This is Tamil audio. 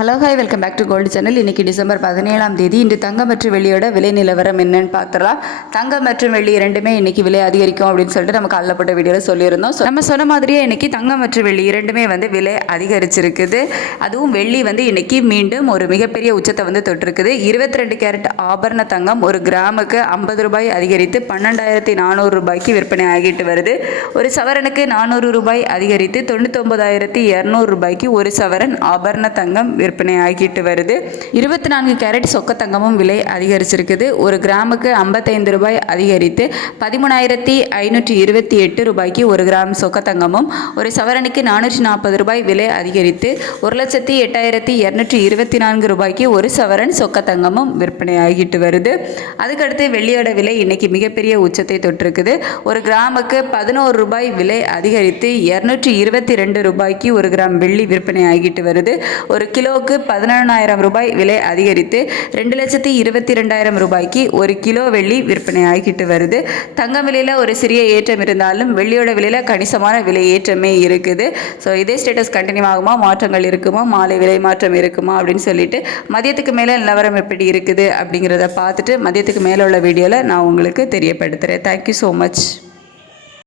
Hello hi welcome back to gold channel. இன்றைக்கி டிசம்பர் 17ஆம் தேதி. இன்று தங்கம் மற்றும் வெள்ளியோட விலை நிலவரம் என்னன்னு பார்த்துடலாம். தங்கம் மற்றும் வெள்ளி இரண்டுமே இன்றைக்கி விலை அதிகரிக்கும் அப்படின்னு சொல்லிட்டு நம்ம காலைப்பட்ட வீடியோவில் சொல்லியிருந்தோம். நம்ம சொன்ன மாதிரியே இன்றைக்கி தங்கம் மற்றும் வெள்ளி இரண்டுமே விலை அதிகரிச்சிருக்குது. அதுவும் வெள்ளி இன்றைக்கி மீண்டும் ஒரு மிகப்பெரிய உச்சத்தை தொட்டிருக்குது. 22 கேரட் ஆபரண தங்கம் ஒரு கிராமுக்கு 50 ரூபாய் அதிகரித்து 12,400 ரூபாய்க்கு விற்பனை ஆகிட்டு வருது. ஒரு சவரனுக்கு 400 ரூபாய் அதிகரித்து 99,200 ரூபாய்க்கு ஒரு சவரன் ஆபரண தங்கம் விற்பனை ஆகிட்டு வருது. 24 கேரட் சொக்க தங்கமும் விலை அதிகரிச்சிருக்குது. ஒரு கிராமுக்கு 55 ரூபாய் அதிகரித்து 13,528 ரூபாய்க்கு ஒரு கிராம் சொக்க தங்கமும், ஒரு சவரனுக்கு 440 ரூபாய் விலை அதிகரித்து 1,08,224 ரூபாய்க்கு ஒரு சவரன் சொக்க தங்கமும் விற்பனை ஆகிட்டு வருது. அதுக்கடுத்து வெள்ளியோட விலை இன்னைக்கு மிகப்பெரிய உச்சத்தை தொட்டிருக்குது. ஒரு கிராமுக்கு 11 ரூபாய் விலை அதிகரித்து 222 ரூபாய்க்கு ஒரு கிராம் வெள்ளி விற்பனை ஆகிட்டு வருது. ஒரு கிலோவுக்கு 11,000 ரூபாய் விலை அதிகரித்து 2,22,000 ரூபாய்க்கு ஒரு கிலோ வெள்ளி விற்பனை ஆகிட்டு வருது. தங்க விலையில் ஒரு சிறிய ஏற்றம் இருந்தாலும் வெள்ளியோட விலையில் கணிசமான விலை ஏற்றமே இருக்குது. ஸோ இதே ஸ்டேட்டஸ் கண்டினியூ ஆகுமா, மாற்றங்கள் இருக்குமா, மாலை விலை மாற்றம் இருக்குமா அப்படின்னு சொல்லிட்டு மதியத்துக்கு மேலே நிலவரம் எப்படி இருக்குது அப்படிங்கிறத பார்த்துட்டு மதியத்துக்கு மேலே உள்ள வீடியோவில் நான் உங்களுக்கு தெரியப்படுத்துகிறேன். Thank you so much.